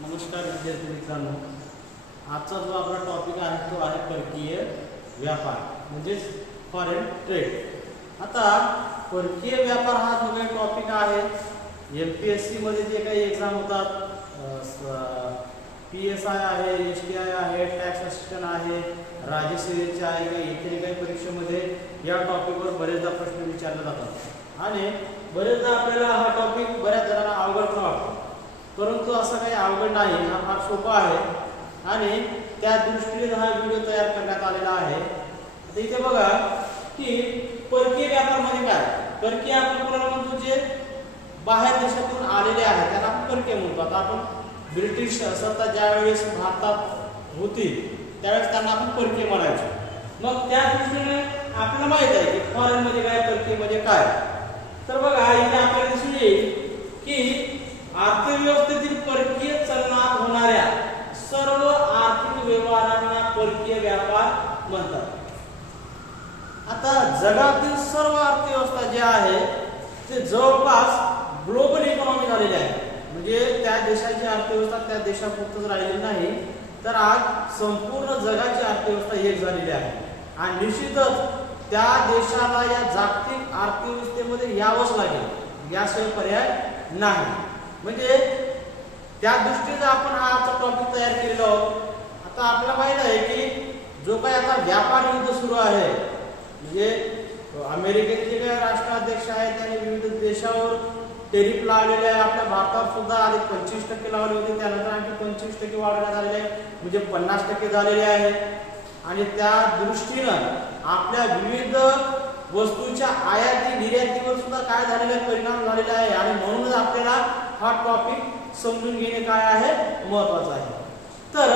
नमस्कार विद्यार्थी मित्रांनो, आजचा जो आपला टॉपिक आहे तो आहे परकीय व्यापार म्हणजेच फॉरेन ट्रेड। आता परकीय व्यापार हा जो काही टॉपिक आहे MPSC मध्ये जे काही एक्झाम होतात, PSI आहे, STI आहे, टॅक्स असिस्टंट आहे, राज्य सेवेचे आहे का इतर काही परीक्षेमध्ये या टॉपिकवर बरेचदा प्रश्न विचारले जातात आणि बरेचदा आपल्याला हा टॉपिक बऱ्याच जणांना अवघड पण वाटतो, परंतु असं काही अवघड नाही, हा फार सोपा आहे आणि त्या दृष्टीने हा व्हिडिओ तयार करण्यात आलेला आहे। आता इथे बघा की परकीय व्यापार म्हणजे काय। परकीय आपण कोणाला म्हणतो, जे बाहेर देशातून आलेले आहेत त्यांना आपण परकीय म्हणतो। आता आपण ब्रिटिश सत्ता ज्यावेळेस भारतात होती त्यावेळेस त्यांना आपण परकीय म्हणायचो। मग त्या दृष्टीने आपल्याला माहित आहे की फॉरेन म्हणजे काय, परकीय म्हणजे काय। तर बघा इथे आपल्याला दिसून येईल की अर्थव्यवस्थेतील परकीय चलनात होणाऱ्या सर्व आर्थिक व्यवहारांना परकीय व्यापार म्हणतात। आता जगातील सर्व अर्थव्यवस्था जे आहे ते जवळपास ग्लोबल इकॉनॉमी झालेली आहे, म्हणजे त्या देशाची अर्थव्यवस्था त्या देशापुरतच राहिलेली नाही, तर आज संपूर्ण जगाची अर्थव्यवस्था एक झालेली आहे आणि निश्चितच त्या देशाला या जागतिक अर्थव्यवस्थेमध्ये यावंच लागेल, याशिवाय पर्याय नाही। म्हणजे त्या दृष्टीने आपण हा आजचा टॉपिक तयार केलेला आहोत। आता आपल्याला माहित आहे की जो काही आता व्यापार युद्ध सुरू आहे, म्हणजे अमेरिकेचे जे काही राष्ट्राध्यक्ष आहेत त्यांनी विविध देशावर टेरिफ लावलेले आहे। आपल्या भारतात सुद्धा आधी 25% लावले होते, त्यानंतर आणखी 25% वाढवण्यात आलेले आहे, म्हणजे 50% झालेले आहे आणि त्या दृष्टीनं आपल्या विविध वस्तूंच्या आयाती निर्यातीवर सुद्धा काय झालेला परिणाम झालेला आहे आणि म्हणूनच आपल्याला हा टॉपिक समजून घेणे काय आहे, महत्त्वाचं आहे। तर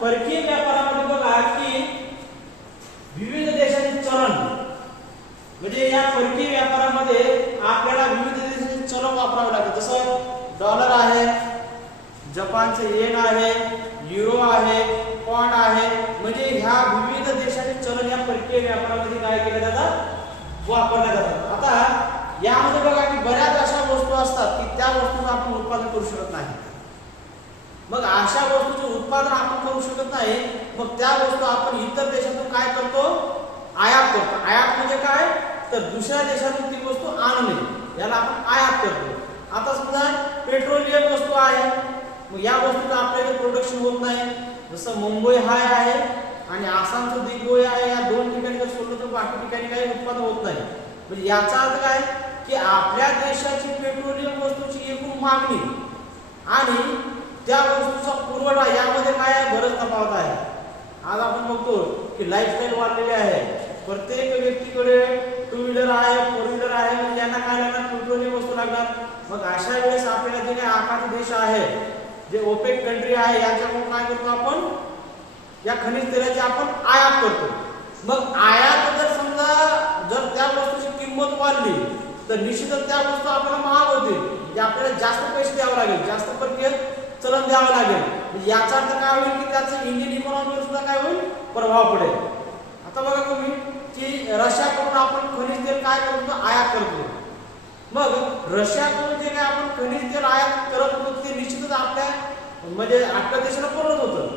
परकीय व्यापारामध्ये बघा की विविध देशांचे चलन, म्हणजे या परकीय व्यापारामध्ये आपल्याला विविध देशांचे चलन वापरावे लागतात। जसं डॉलर आहे, जपानचे येन आहे, युरो आहे, पॉन्ड आहे, म्हणजे ह्या विविध देशांचे चलन या परकीय व्यापारामध्ये काय केले जातात, वापरल्या जातात। आता यामध्ये बघा की बऱ्याच अशा वस्तू असतात की त्या वस्तूचं आपण उत्पादन करू शकत नाही। मग अशा वस्तूचं उत्पादन आपण करू शकत नाही, मग त्या वस्तू आपण इतर देशातून काय करतो, आयात करतो। आयात म्हणजे काय, तर दुसऱ्या देशातून ती वस्तू आणणे, याला आपण आयात करतो। आता समजा पेट्रोलियम वस्तू आहे, मग या वस्तूचं आपल्याकडे प्रोडक्शन होत नाही, जसं मुंबई हाय आहे आणि आसामचं दिग्बोई आहे, या दोन ठिकाणी जर सोडलं तर बाकी ठिकाणी काही उत्पादन होत नाही। म्हणजे याचा अर्थ काय की आपल्या देशाची पेट्रोलियम वस्तूची एकूण मागणी आणि त्या वस्तूचा पुरवठा यामध्ये काय बरंच तफावत आहे। आज आपण बघतो की लाईफस्टाईल वाढलेली आहे, प्रत्येक व्यक्तीकडे टू व्हीलर आहे, फोर व्हीलर आहे, म्हणजे यांना काय लागणार, पेट्रोलियम वस्तू लागणार। मग अशा वेळेस आपल्याला जे काही आखाती देश आहे, जे ओपेक कंट्री आहे, यांच्याकडून काय करतो आपण, या खनिज तेलाची आपण आयात करतो। मग आयात जर समजा जर त्या वस्तूची किंमत वाढली तर निश्चितच त्या वस्तू आपल्याला महाग होतील, म्हणजे आपल्याला जास्त पैसे द्यावे लागेल, जास्त परकीय चलन द्यावं लागेल। याचा अर्थ काय होईल की त्याचं इंडियन इकॉनॉमीवर सुद्धा काय होईल, प्रभाव पडेल। आता बघा तुम्ही की रशियाकडून आपण खनिज तेल काय करतो, आयात करतो। मग रशियाकडून जे काय आपण खनिज तेल आयात करत होतो ते निश्चितच आपल्या म्हणजे आपल्या देशाला परवडत होतं,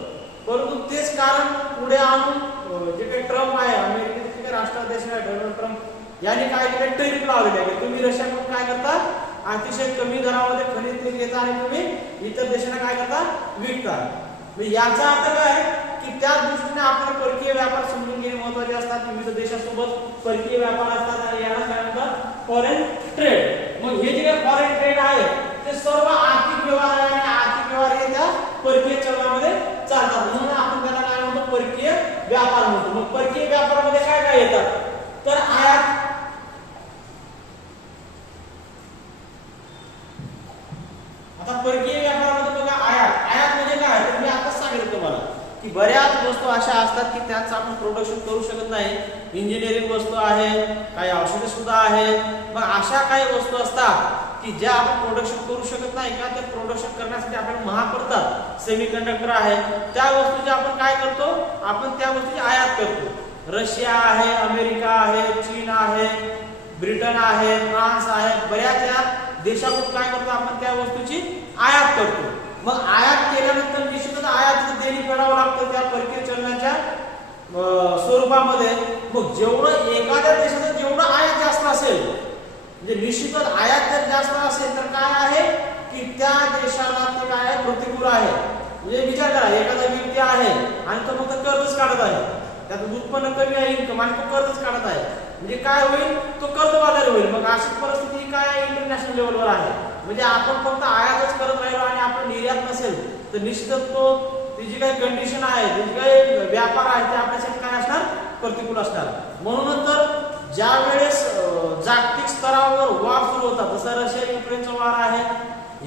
परंतु तेच कारण पुढे आणून जे काही ट्रम्प आहे, अमेरिकेचे जे काही राष्ट्राध्यक्ष आहे डोनाल्ड ट्रम्प, यांनी काय केलं, टेरिफ लावलेले आहे। तुम्ही रशियाकडून काय करता, अतिशय कमी दरामध्ये खनिज तेल घेता आणि तुम्ही इतर देशांना काय करता, विकता। म्हणजे याचा अर्थ काय की त्या दृष्टीने आपल्याला परकीय व्यापार समजून घेणे महत्त्वाचे असतात। विविध देशांसोबत परकीय व्यापार असतात आणि याला काय म्हणतात, फॉरेन ट्रेड। मग हे जे काही फॉरेन ट्रेड आहे ते सर्व आर्थिक व्यवहार आहे आणि आर्थिक व्यवहार हे त्या परकीय चलनामध्ये चालतात, म्हणून आपण त्याला काय म्हणतो, परकीय व्यापार म्हणतो। मग परकीय व्यापारामध्ये काय काय येतात, तर आयात। आता परकीय व्यापारामध्ये बघा आयात, आयात म्हणजे काय, तर मी आताच सांगितलं तुम्हाला की बऱ्याच वस्तू अशा असतात की त्याचं आपण प्रोडक्शन करू शकत नाही। इंजिनिअरिंग वस्तू आहे, काही औषधे सुद्धा आहे, मग अशा काही वस्तू असतात की ज्या आपण प्रोडक्शन करू शकत नाही किंवा ते प्रोडक्शन करण्यासाठी आपल्याला महाग पडतात। सेमीकंडक्टर आहे, त्या वस्तूची आपण काय करतो, आपण त्या वस्तूची आयात करतो। रशिया आहे, अमेरिका आहे, चीन आहे, ब्रिटन आहे, फ्रान्स आहे, बऱ्याच या देशाकडून काय करतो, आपण त्या वस्तूची आयात करतो। मग आयात केल्यानंतर फेडावं लागतं त्या परकीय चलनाच्या स्वरूपामध्ये। मग जेवढं एखाद्या देशाचं जेवढं आयात जास्त असेल, म्हणजे निश्चितच आयात जर जास्त असेल तर काय आहे की त्या देशाला ते काय आहे, प्रतिकूल आहे। म्हणजे विचार करा, एखादा व्यक्ती आहे आणि तो फक्त कर्जच काढत आहे, त्याचं उत्पन्न कमी आहे, इन्कम, आणि तो कर्जच काढत आहे, म्हणजे काय होईल, तो कर्जबाजारी होईल। मग अशी परिस्थिती काय इंटरनॅशनल लेवलवर आहे। म्हणजे आपण फक्त आयातच करत राहिलो आणि आपण निर्यात नसेल तर निश्चितच तो ती जी काही कंडिशन आहे, जी काही व्यापार आहे ते आपल्यासाठी काय असणार, प्रतिकूल असणार। म्हणूनच तर ज्या वेळेस जागतिक स्तरावर वार सुरू होतात, जसं रशिया युक्रेनचा वार आहे,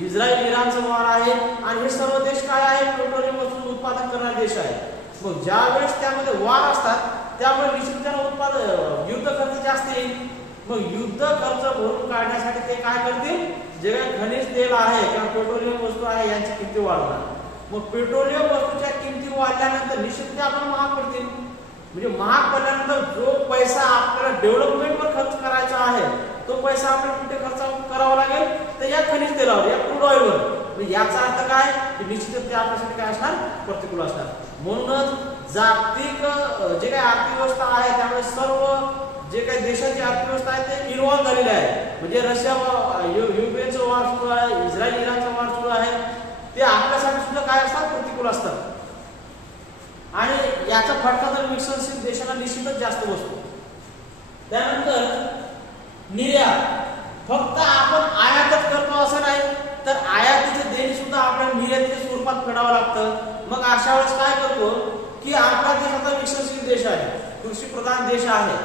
इस्रायल इराणचा वार आहे, आणि हे सर्व देश काय आहे, पेट्रोलियम वस्तू उत्पादन करणारे देश आहे। मग ज्या वेळेस त्यामध्ये वार असतात त्यामुळे निश्चित त्यांना उत्पादन युद्ध खर्च जास्त येईल। मग युद्ध खर्च भरून काढण्यासाठी ते काय करतील, जे काही खनिज तेल आहे किंवा पेट्रोलियम वस्तू आहे यांची किमती वाढवणार। मग पेट्रोलियम वस्तूच्या किमती वाढल्यानंतर निश्चित ते आपण महाग पडतील। म्हणजे महाग पडल्यानंतर जो पैसा आपल्याला डेव्हलपमेंटवर खर्च करायचा आहे तो पैसा आपल्याला कुठे खर्च करावा लागेल, तर या खनिज तेलावर, या क्रूड ऑइलवर। म्हणजे याचा अर्थ काय की निश्चितच ते आपल्यासाठी काय असणार, प्रतिकूल असणार। म्हणूनच जागतिक जे काही अर्थव्यवस्था आहे त्यामुळे सर्व जे काही देशाची अर्थव्यवस्था आहे ते इन्व्हॉल्व झालेले आहे। म्हणजे रशिया युक्रेनचा वार सुरू आहे, इस्रायल इराणचा वार सुरू आहे, ते आपल्यासाठी सुद्धा काय असतात, प्रतिकूल असतात। आणि याचा फटका तर विकसनशील देशांना निश्चितच जास्त बसतो। त्यानंतर निर्यात, फक्त आपण आयातच करतो असं नाही, तर आयातीचे देणी सुद्धा आपल्याला निर्यातीच्या स्वरूपात फेडावं लागतं। मग अशा वेळेस काय करतो की आपला देश आता विकसनशील देश आहे, कृषी प्रधान देश आहे।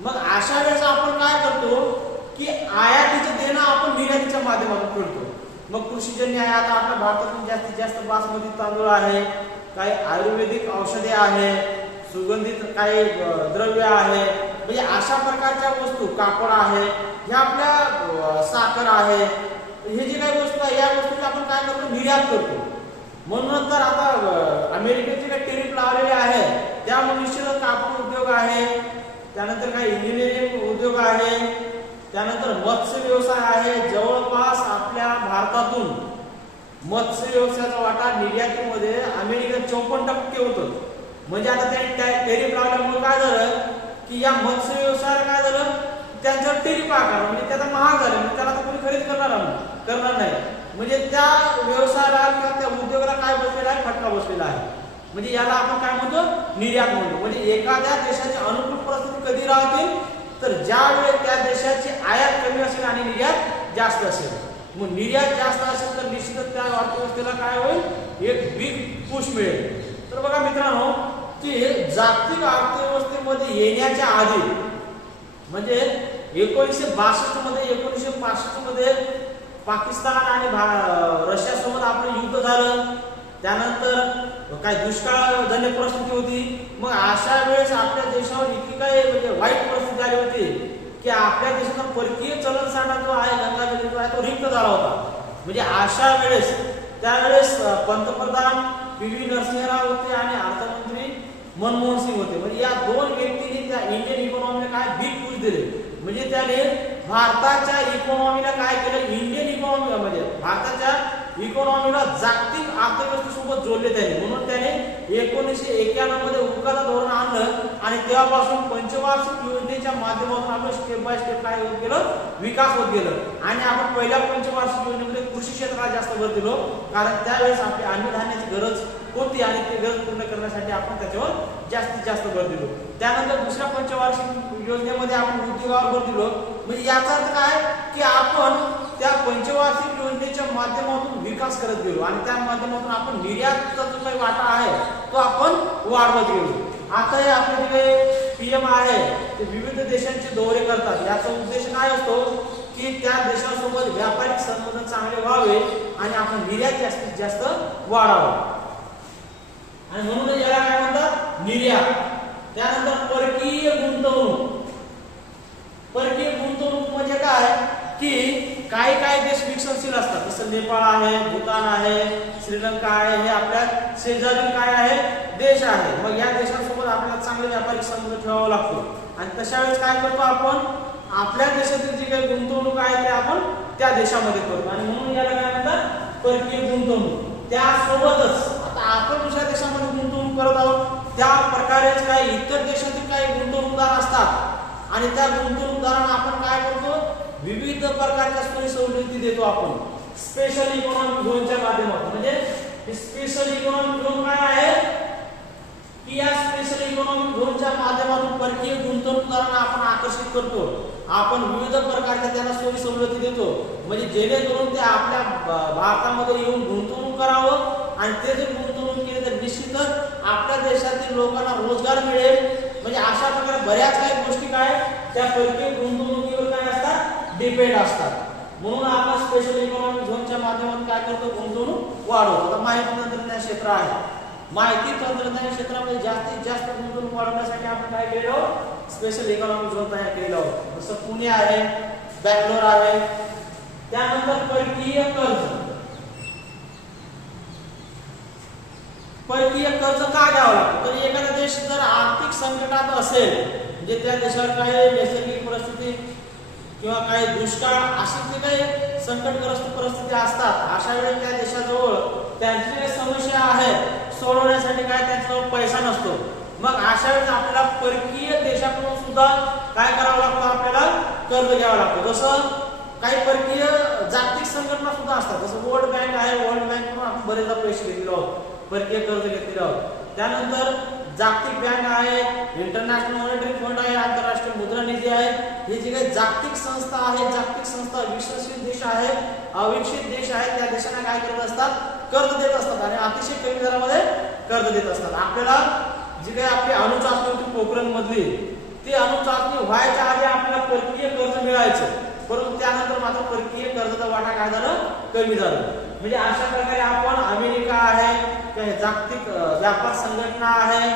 मग अशा वेळेस आपण काय करतो की आयातीचे देणं आपण निर्यातीच्या माध्यमातून फेडतो। मग कृषीजन्य आहे, आता आपल्या भारतातून जास्तीत जास्त बासमती तांदूळ आहे, काही आयुर्वेदिक औषधे आहे, सुगंधित काही द्रव्य आहे, म्हणजे अशा प्रकारच्या वस्तू, कापड आहे, हे आपल्या साखर आहे, हे जे काही वस्तू आहे या वस्तूची आपण काय करतो, निर्यात करतो। म्हणून तर आता अमेरिकेचे काही टेरिफ लावलेले आहे, त्यामुळे निश्चितच कापड उद्योग आहे, त्यानंतर काही इंजिनिअरिंग उद्योग आहे, त्यानंतर मत्स्य व्यवसाय आहे। जवळपास आपल्या भारतातून मत्स्य व्यवसायाचा वाटा निर्यातीमध्ये अमेरिकेत 54% होतं। म्हणजे आता त्यांनी टेरिफ लावल्यामुळे काय झालं की या मत्स्य व्यवसायाला काय झालं, त्यांच्यावर टेरिफ आकारला, म्हणजे त्याचा महाग झाला, म्हणजे त्याला कोणी खरेदी करणार नाही। म्हणजे त्या व्यवसायाला किंवा त्या उद्योगाला काय बसलेला आहे, फटका बसलेला आहे। म्हणजे याला आपण काय म्हणतो, निर्यात म्हणतो। म्हणजे एखाद्या देशाची अनुकूल परिस्थिती कधी राहतील, तर ज्या वेळेस त्या देशाची आयात कमी असेल आणि निर्यात जास्त असेल। मग निर्यात जास्त असेल तर निश्चितच त्या अर्थव्यवस्थेला काय होईल, एक बिग पुश मिळेल। तर बघा मित्रांनो की जागतिक अर्थव्यवस्थेमध्ये येण्याच्या आधी, म्हणजे 1962 मध्ये 1965 मध्ये पाकिस्तान आणि रशिया सोबत आपलं युद्ध झालं, त्यानंतर काही दुष्काळजन्य परिस्थिती होती। मग अशा वेळेस आपल्या देशावर इतकी काही म्हणजे वाईट परिस्थिती आली होती की आपल्या देशाचा परकीय चलन साठा जो आहे, गंगाजल जो आहे, तो रिक्त झाला होता। म्हणजे अशा वेळेस त्यावेळेस पंतप्रधान पी.व्ही. नरसिंहराव होते आणि अर्थमंत्री मनमोहन सिंग होते। म्हणजे या दोन व्यक्तींनी त्या इंडियन इकॉनॉमीला काय बिग पुश दिले, म्हणजे त्याने भारताच्या इकॉनॉमीला काय केलं, इंडियन इकॉनॉमी म्हणजे भारताच्या इकॉनॉमीला जागतिक अर्थव्यवस्थेसोबत जोडले त्याने। म्हणून त्याने 1991 मध्ये उकादा धोरण आणलं आणि तेव्हापासून पंचवार्षिक योजनेच्या माध्यमातून आपण स्टेप बाय स्टेप काय होत गेलं, विकास होत गेलं। आणि आपण पहिल्या पंचवार्षिक योजनेमध्ये कृषी क्षेत्राला जास्त भर दिलो, कारण त्यावेळेस आपली अन्नधान्याची गरज होती आणि ती गरज पूर्ण करण्यासाठी आपण त्याच्यावर जास्तीत जास्त भर दिलो। त्यानंतर दुसऱ्या पंचवार्षिक योजनेमध्ये आपण उद्योगावर भर दिलो। म्हणजे याचा अर्थ काय की आपण त्या पंचवार्षिक योजनेच्या माध्यमातून विकास करत गेलो आणि त्या माध्यमातून आपण निर्यातचा जो काही वाटा आहे तो आपण वाढवत गेलो। आता हे आपले जे पीएम आहे ते विविध देशांचे दौरे करतात। याचा उद्देश काय असतो की त्या देशांसोबत व्यापारिक संबंध चांगले व्हावे आणि आपण निर्यात जास्तीत जास्त वाढावं, आणि म्हणून याला काय म्हणतात, निर्यात। त्यानंतर परकीय गुंतवणूक। परकीय गुंतवणूक म्हणजे काय की काही देश विकसनशील असतात, जसं नेपाळ आहे, भूतान आहे, श्रीलंका आहे, हे आपल्या शेजारी काय आहे, देश आहे। मग या देशांसोबत आपल्याला चांगले व्यापारिक संबंध ठेवावा लागतो आणि तशा वेळेस काय करतो आपण, आपल्या देशातील जी काही गुंतवणूक आहे ते आपण त्या देशामध्ये करतो आणि म्हणून याला काय म्हणतात, परकीय गुंतवणूक। त्यासोबतच आता आपण दुसऱ्या देशामध्ये गुंतवणूक करत आहोत त्या प्रकारेच काही इतर देशातील काही गुंतवणूकदार असतात आणि त्या गुंतवणूकदारांना आपण काय करतो, विविध प्रकारच्या सोयी सवलती देतो आपण स्पेशल इकॉनॉमिक झोनच्या माध्यमातून. म्हणजे स्पेशल इकॉनॉमिक झोन काय आहे की या स्पेशल इकॉनॉमिक झोनच्या माध्यमातून परकीय गुंतवणूकदारांना आपण आकर्षित करतो. आपण विविध प्रकारच्या त्यांना सोयी सवलती देतो म्हणजे जेणेकरून ते आपल्या भारतामध्ये येऊन गुंतवणूक करावं आणि ते जर गुंतवणूक केली तर निश्चितच आपल्या देशातील लोकांना रोजगार मिळेल. म्हणजे अशा प्रकारे बऱ्याच काही गोष्टी काय त्या परकीय गुंतवणुकीवर काय असतात, डिपेंड असतात. म्हणून आपण स्पेशल इकॉनॉमिक झोनच्या माध्यमातून काय करतो, गुंतवणूक वाढवतो. आता माहिती तंत्रज्ञान क्षेत्र आहे, माहिती तंत्रज्ञान क्षेत्रामध्ये जास्तीत जास्त गुंतवणूक वाढवण्यासाठी आपण काय केलं, स्पेशल इकॉनॉमिक झोन तयार केलेला होता. जसं पुणे आहे, बँगलोर आहे. त्यानंतर परकीय कर्ज. परकीय कर्ज का घ्यावं लागतं, तर एखादा देश जर आर्थिक संकटात असेल म्हणजे त्या देशावर काही नैसर्गिक परिस्थिती किंवा काही दुष्काळ अशी जी काही संकटग्रस्त परिस्थिती असतात, अशा वेळी त्या देशाजवळ त्यांची काही समस्या आहे सोडवण्यासाठी काय त्यांच्याजवळ पैसा नसतो. मग अशा वेळेस आपल्याला परकीय देशाकडून सुद्धा काय करावं लागतं, आपल्याला कर्ज घ्यावं लागतं. जसं काही परकीय जागतिक संघटना सुद्धा असतात, जसं वर्ल्ड बँक आहे, वर्ल्ड बँककडून आपण बरेचदा पैसे घेतलेले आहोत, परकीय कर्ज घेतलेले आहोत. त्यानंतर जागतिक बँक आहे, इंटरनॅशनल मॉनिटरी फंड आहे, आंतरराष्ट्रीय मुद्रा निधी आहे. हे जे काही जागतिक संस्था आहेत, जागतिक संस्था विकसित देश आहेत, अविकसित देश आहेत, त्या देशांना काय करत असतात, कर्ज देत असतात आणि अतिशय कमी दरामध्ये कर्ज देत असतात. आपल्याला जी काही आपली अणुचाचणी होती पोखरण मधली, ती अणुचाचणी व्हायच्या आधी आपल्याला परकीय कर्ज मिळायचं, परंतु त्यानंतर मात्र परकीय कर्जाचा वाटा काय झालं, कमी झालं. म्हणजे अशा प्रकारे आपण अमेरिका आहे, जागतिक व्यापार संघटना आहे,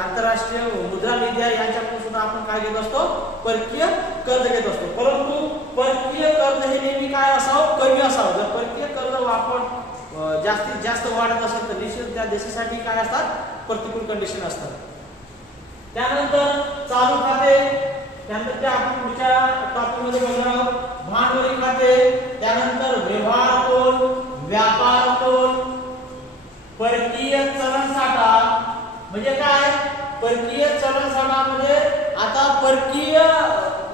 आंतरराष्ट्रीय मुद्रा निधी आहे, यांच्याकडून सुद्धा आपण काय घेत असतो, परकीय कर्ज घेत असतो. परंतु परकीय कर्ज हे नेहमी काय असावं, कमी असावं. जर परकीय कर्ज आपण जास्तीत जास्त वाढत असेल तर निश्चित त्या देशासाठी काय असतात, प्रतिकूल कंडिशन असतात. त्यानंतर चालू खाते, त्यानंतर ते आपण पुढच्या टॉपिक मध्ये बघणार आहोत. भांडवली खाते, त्यानंतर व्यवहार तोल, व्यापार तोल, परकीय चलन साठा. म्हणजे काय, परकीय चलन साठा म्हणजे आता परकीय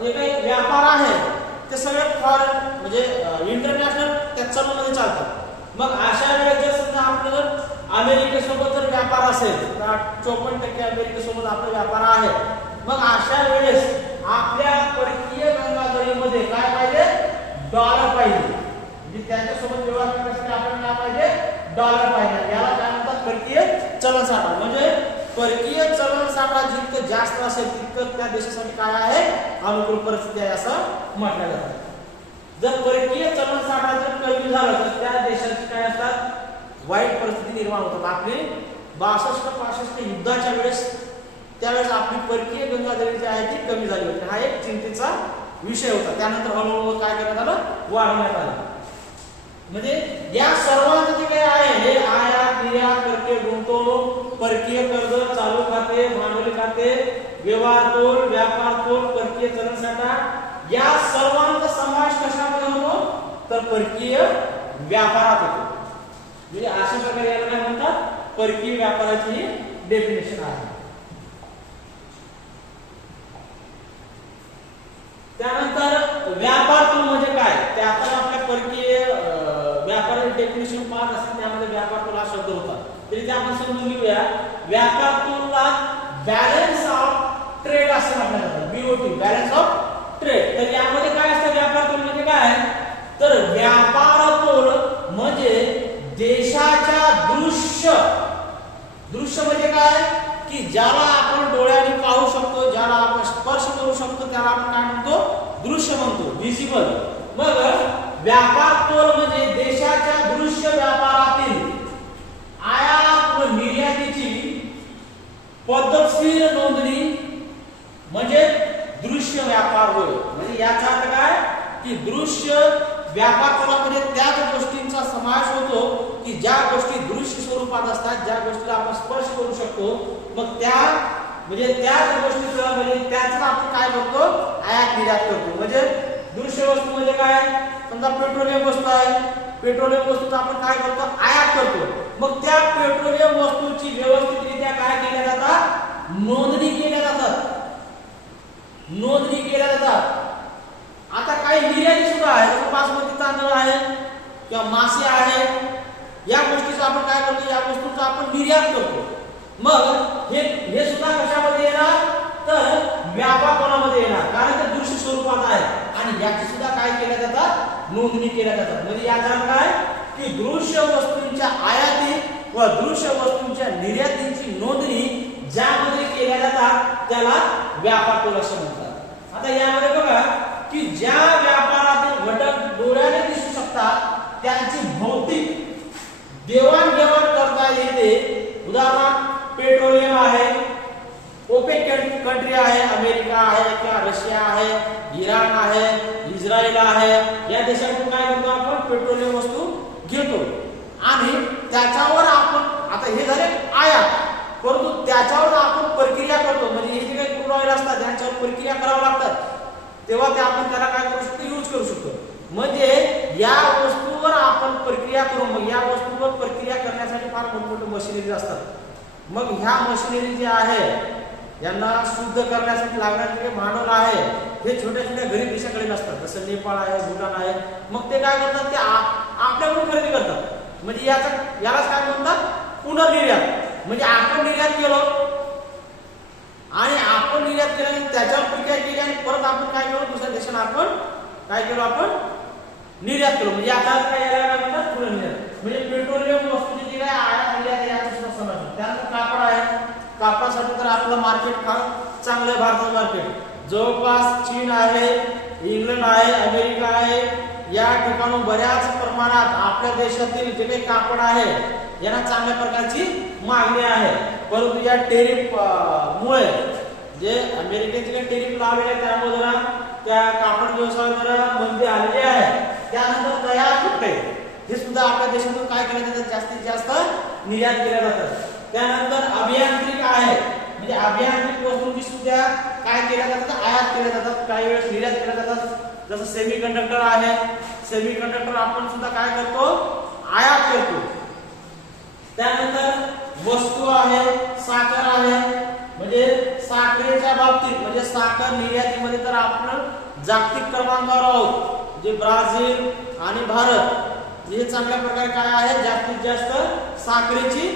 जे काही व्यापार आहे ते सगळे फॉरेन म्हणजे इंटरनॅशनल त्या चलनामध्ये चालतात. मग अशा वेळेस जर समजा आपलं जर अमेरिकेसोबत जर व्यापार असेल तर 54% अमेरिकेसोबत आपला व्यापार आहे, मग अशा वेळेस आपल्या परकीय गंगाजळीमध्ये काय पाहिजे, डॉलर पाहिजे. म्हणजे त्यांच्यासोबत व्यवहार करण्यासाठी आपल्याला काय पाहिजे, डॉलर पाहिजे. याला काय म्हणतात, परकीय चलन साठा. म्हणजे परकीय चलन साठा जितकं जास्त असेल तितकं त्या देशासाठी काय आहे, अनुकूल परिस्थिती आहे असं म्हटलं जातं. जर परकीय चलन साठा जर कमी झाला तर त्या देशाची काय असतात, वाईट परिस्थिती निर्माण होतात. आपली 62-65 युद्धाच्या वेळेस त्यावेळेस आपली परकीय गंगाजळी जी आहे ती कमी झाली होती. हा एक चिंतेचा विषय होता. त्यानंतर हळूहळू काय करण्यात आलं, वाढवण्यात आलं. म्हणजे या सर्वांचे जे काही आहे हे आयात निर्यात, परकीय गुंतवणूक, परकीय कर्ज, चालू खाते, भांडवली खाते, व्यवहार तोल, व्यापार तोल, परकीय चलन साठा, या सर्वांचा समावेश कशामध्ये होतो, तर परकीय व्यापारात होतो. म्हणजे अशा प्रकारे याला काय म्हणतात, परकीय व्यापाराची डेफिनेशन आहे. त्यानंतर व्यापार तोल म्हणजे काय, ते आपण आपल्या परकीय व्यापाराची डेफिनेशन पाहत असताना त्यामध्ये व्यापार तोल हा शब्द होता, तरी ते आपण समजून घेऊया. व्यापार तोलला बॅलन्स ऑफ ट्रेड असं म्हटलं जातं, बीओटी, बॅलन्स ऑफ ट्रेड. तर यामध्ये काय असतं, व्यापार तोल म्हणजे काय, तर व्यापार तोल म्हणजे देशाच्या दृश्य म्हणजे काय की ज्याला आपण डोळ्याने पाहू शकतो, ज्याला आपण स्पर्श करू शकतो त्याला आपण काय म्हणतो, दृश्य म्हणतो, व्हिजिबल. मग व्यापार तोल म्हणजे देशाच्या दृश्य व्यापारातील आयात व निर्यातीची पद्धतशीर नोंदणी म्हणजे दृश्य व्यापार होय. म्हणजे याचा अर्थ काय की दृश्य व्यापार तोलामध्ये त्याच गोष्टींचा समावेश होतो की ज्या गोष्टी दृश्य स्वरूपात असतात, ज्या गोष्टीला आपण स्पर्श करू शकतो. मग त्या म्हणजे त्याच गोष्टीचा म्हणजे त्याच आपण काय करतो, आयात निर्यात करतो. म्हणजे दृश्य वस्तू म्हणजे काय, समजा पेट्रोलियम वस्तू आहे पेट्रोलियम वस्तूचा आपण काय करतो, आयात करतो. मग त्या पेट्रोलियम वस्तूची व्यवस्थितरित्या काय केल्या जातात, नोंदणी केल्या जातात, नोंदणी केल्या जातात. आता काही निर्याती सुद्धा आहे, जसं बासमती तांदूळ आहे किंवा मासे आहे, या गोष्टीचं आपण काय करतो, या वस्तूचा आपण निर्यात करतो. मग हे सुद्धा कशामध्ये येणार, तर व्यापारामध्ये येणार, कारण ते दृश्य स्वरूपात आहे आणि याची सुद्धा काय केल्या जातात, नोंदणी केल्या जातात. म्हणजे याचा अर्थ काय की दृश्य वस्तूंच्या आयाती व दृश्य वस्तूंच्या निर्यातीची नोंदणी ज्यामध्ये केल्या जातात त्याला व्यापार टोल असं म्हणतात. आता यामध्ये बघा की ज्या व्यापारातील घटक डोळ्याने दिसू शकतात त्यांची भौतिक देवाणघेवाण करता येते. उदाहरणार्थ पेट्रोलियम आहे, ओपेक कंट्री आहे, अमेरिका आहे किंवा रशिया आहे, इराण आहे, इस्रायल आहे, या देशातून काय करतो आपण, पेट्रोलियम वस्तू घेतो आणि त्याच्यावर आपण, आता हे झाले आयात, परंतु त्याच्यावर आपण प्रक्रिया करतो. म्हणजे हे जे काही क्रूड ऑइल असतात त्यांच्यावर प्रक्रिया करावी लागतात, तेव्हा ते आपण त्याला काय करू शकतो, यूज करू शकतो. म्हणजे या वस्तूवर आपण प्रक्रिया करू, मग या वस्तूवर प्रक्रिया करण्यासाठी फार मोठमोठे मशिनरी असतात. मग ह्या मशिनरी जे आहे यांना शुद्ध करण्यासाठी लागणारे जे भांडवल आहे हे छोट्या छोट्या गरीब देशाकडे नसतात, जसं नेपाळ आहे, भूटान आहे. मग ते काय करतात, ते आपल्याकडून खरेदी करतात. म्हणजे यालाच काय म्हणतात, पुनर्निर्यात. म्हणजे आपण निर्यात केलो आणि आपण निर्यात केल्याने त्याच्यावर प्रक्रिया केली आणि परत आपण काय केलं, दुसऱ्या देशाला आपण काय केलं, आपण निर्यात केलो. म्हणजे आता काय याला म्हणतात, पुनर्निर्यात. म्हणजे पेट्रोलियम वस्तूची जी काय आयात निर्यात आहे याचा सुद्धा समावेश आहे. त्यानंतर कापड आहे, कापडासाठी तर आपलं मार्केट फार चांगलं आहे, भारताचं मार्केट. जवळपास चीन आहे, इंग्लंड आहे, अमेरिका आहे, या ठिकाणी बऱ्याच प्रमाणात आपल्या देशातील जे काही कापड आहे यांना चांगल्या प्रकारची मागणी आहे. परंतु या टेरिफ मुळे जे अमेरिकेचे काही टेरिफ लावलेले आहे त्यामुळे जरा त्या कापड व्यवसायावर जरा मंदी आलेली आहे. त्यानंतर तयार कपडे हे सुद्धा आपल्या देशातून काय केलं जातं, जास्तीत जास्त निर्यात केल्या जातात. त्यानंतर अभियांत्रिक आहे, म्हणजे अभियांत्रिक वस्तूंची सुद्धा काय केल्या जातात, आयात केल्या जातात, काही वेळेस निर्यात केल्या जातात. जसं सेमी कंडक्टर आहे, सेमी कंडक्टर आपण सुद्धा काय करतो, आयात करतो. त्यानंतर वस्तू आहे, साखर आहे, म्हणजे साखरेच्या बाबतीत म्हणजे साखर निर्यातीमध्ये तर आपण जागतिक क्रमांकावर आहोत. जे ब्राझील आणि भारत हे चांगल्या प्रकारे काय आहे, जास्तीत जास्त साखरेची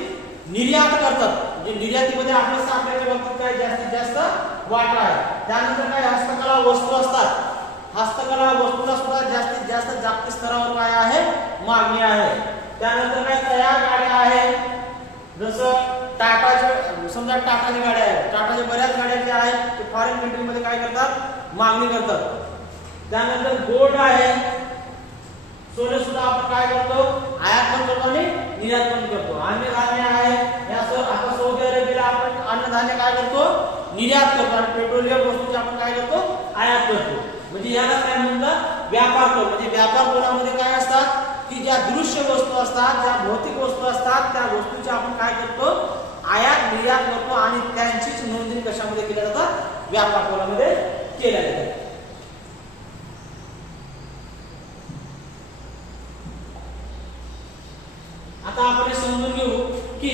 निर्यात करतात. म्हणजे निर्यातीमध्ये आपल्या साखरेच्या बाबतीत काय जास्तीत जास्त वाटा आहे. त्यानंतर काय हस्तकला वस्तू असतात, हस्तकला वस्तूला सुद्धा जास्तीत जास्त जागतिक स्तरावर काय आहे, मागणी आहे. त्यानंतर काय तयार गाड्या आहे, जसं टाटाचे, समजा टाटाची गाड्या आहे, टाटाच्या बऱ्याच गाड्या ज्या आहेत ते फॉरेन कंट्रीमध्ये काय करतात, मागणी करतात. त्यानंतर गोल्ड आहे, सोने सुद्धा आपण काय करतो, आयात पण करतो आणि निर्यात पण करतो. अन्नधान्य आहे, आता सौदी अरेबियाला आपण अन्नधान्य काय करतो, निर्यात करतो आणि पेट्रोलियम वस्तूची आपण काय करतो, आयात करतो. म्हणजे याला काय म्हणतात, व्यापार टोल. म्हणजे व्यापार टोलामध्ये काय असतात की ज्या दृश्य वस्तू असतात, ज्या भौतिक वस्तू असतात त्या वस्तूची आपण काय करतो, आयात निर्यात करतो आणि त्यांचीच नोंदणी कशामध्ये केल्या जातात, व्यापार टोलामध्ये केल्या जातात. आता आपण समजून घेऊ की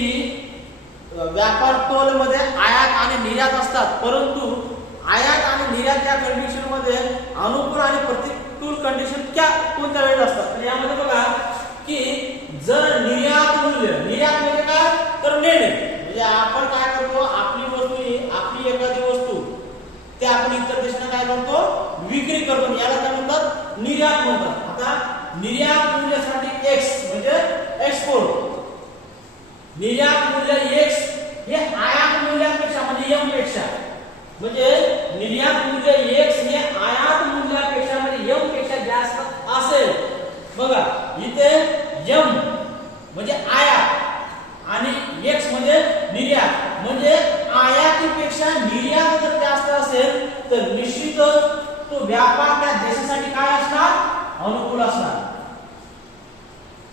व्यापार टोल मध्ये आयात आणि निर्यात असतात, परंतु आयात आणि निर्यात या कंडिशन मध्ये अनुकूल आणि प्रतिकूल कंडिशन कोणत्या वेळेस असतात. तर यामध्ये बघा की जर निर्यात मूल्य, निर्यात म्हणजे काय, तर नेणे. म्हणजे आपण काय करतो, आपली वस्तू, आपली एखादी वस्तू ते आपण इतर देशांना काय करतो, विक्री करतो, याला काय म्हणतात, निर्यात म्हणतात. आता निर्यात मूल्यासाठी एक्स म्हणजे एक्सपोर्ट, निर्यात मूल्य एक्स हे आयात मूल्यापेक्षा म्हणजे एम पेक्षा, म्हणजे निर्यात मूल्य एक्स हे आयात मूल्यापेक्षा म्हणजे एम पेक्षा जास्त असेल. बघा इथे एम म्हणजे आयात आणि एक्स म्हणजे निर्यात, म्हणजे आयातीपेक्षा निर्यात जर जास्त असेल तर निश्चितच तो व्यापार त्या देशासाठी काय असणार, अनुकूल असणार.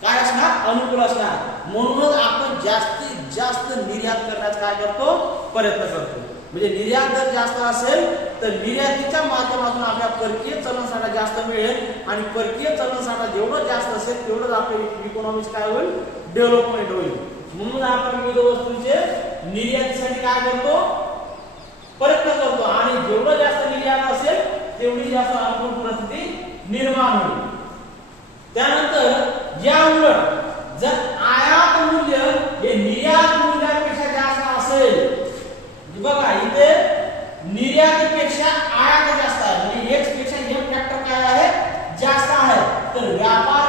काय असणार, अनुकूल असणार. म्हणूनच आपण जास्तीत जास्त निर्यात करण्याचा काय करतो, प्रयत्न करतो. म्हणजे निर्यात जर जास्त असेल तर निर्यातीच्या माध्यमातून आपल्या परकीय चलनसाठा जास्त मिळेल आणि परकीय चलनसाठा जेवढं जास्त असेल तेवढंच आपली इकॉनॉमी काय होईल, डेव्हलपमेंट होईल. म्हणून आपण विविध वस्तूंचे निर्यातीसाठी काय करतो, प्रयत्न करतो आणि जेवढं जास्त निर्यात असेल तेवढी जास्त अनुकूल परिस्थिती निर्माण होईल. त्यानंतर या उलट जर आयात मूल्य हे निर्यात मूल्यापेक्षा जास्त असेल, बघा इथे निर्यातीपेक्षा आयात जास्त आहे म्हणजे एक्स पेक्षा एम फॅक्टर काय आहे, जास्त आहे, तर व्यापार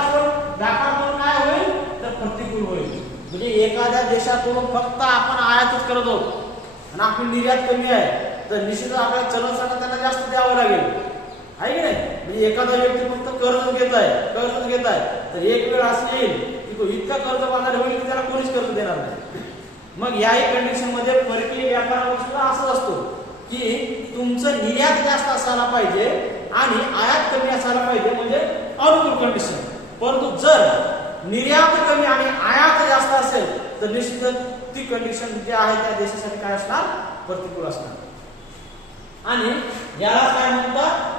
पण काय होईल, तर प्रतिकूल होईल. म्हणजे एखाद्या देशातून फक्त आपण आयातच करत आहोत आणि आपली निर्यात कमी आहे तर निश्चितच आपल्याला चलनसाठा त्यांना जास्त द्यावं लागेल, आहे की नाही. म्हणजे एखादा व्यक्ती फक्त कर्ज घेत आहे तर एक वेळ असं येईल की तो इतका कर्ज मागायला होईल की त्याला कोणीच कर्ज देणार नाही. मग याही कंडिशन मध्ये परकीय व्यापारावर सुद्धा असं असतो की तुमचं निर्यात जास्त असायला पाहिजे आणि आयात कमी असायला पाहिजे म्हणजे अनुकूल कंडिशन. परंतु जर निर्यात कमी आणि आयात जास्त असेल तर निश्चितच ती कंडिशन जी आहे त्या देशासाठी काय असणार, प्रतिकूल असणार. आणि याला काय म्हणतात,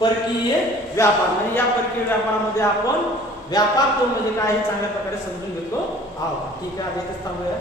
परकीय व्यापार. म्हणजे या परकीय व्यापारामध्ये आपण व्यापार तो म्हणजे काय हे चांगल्या प्रकारे समजून घेतो आहोत. ठीक आहे, आता इथेच थांबूया.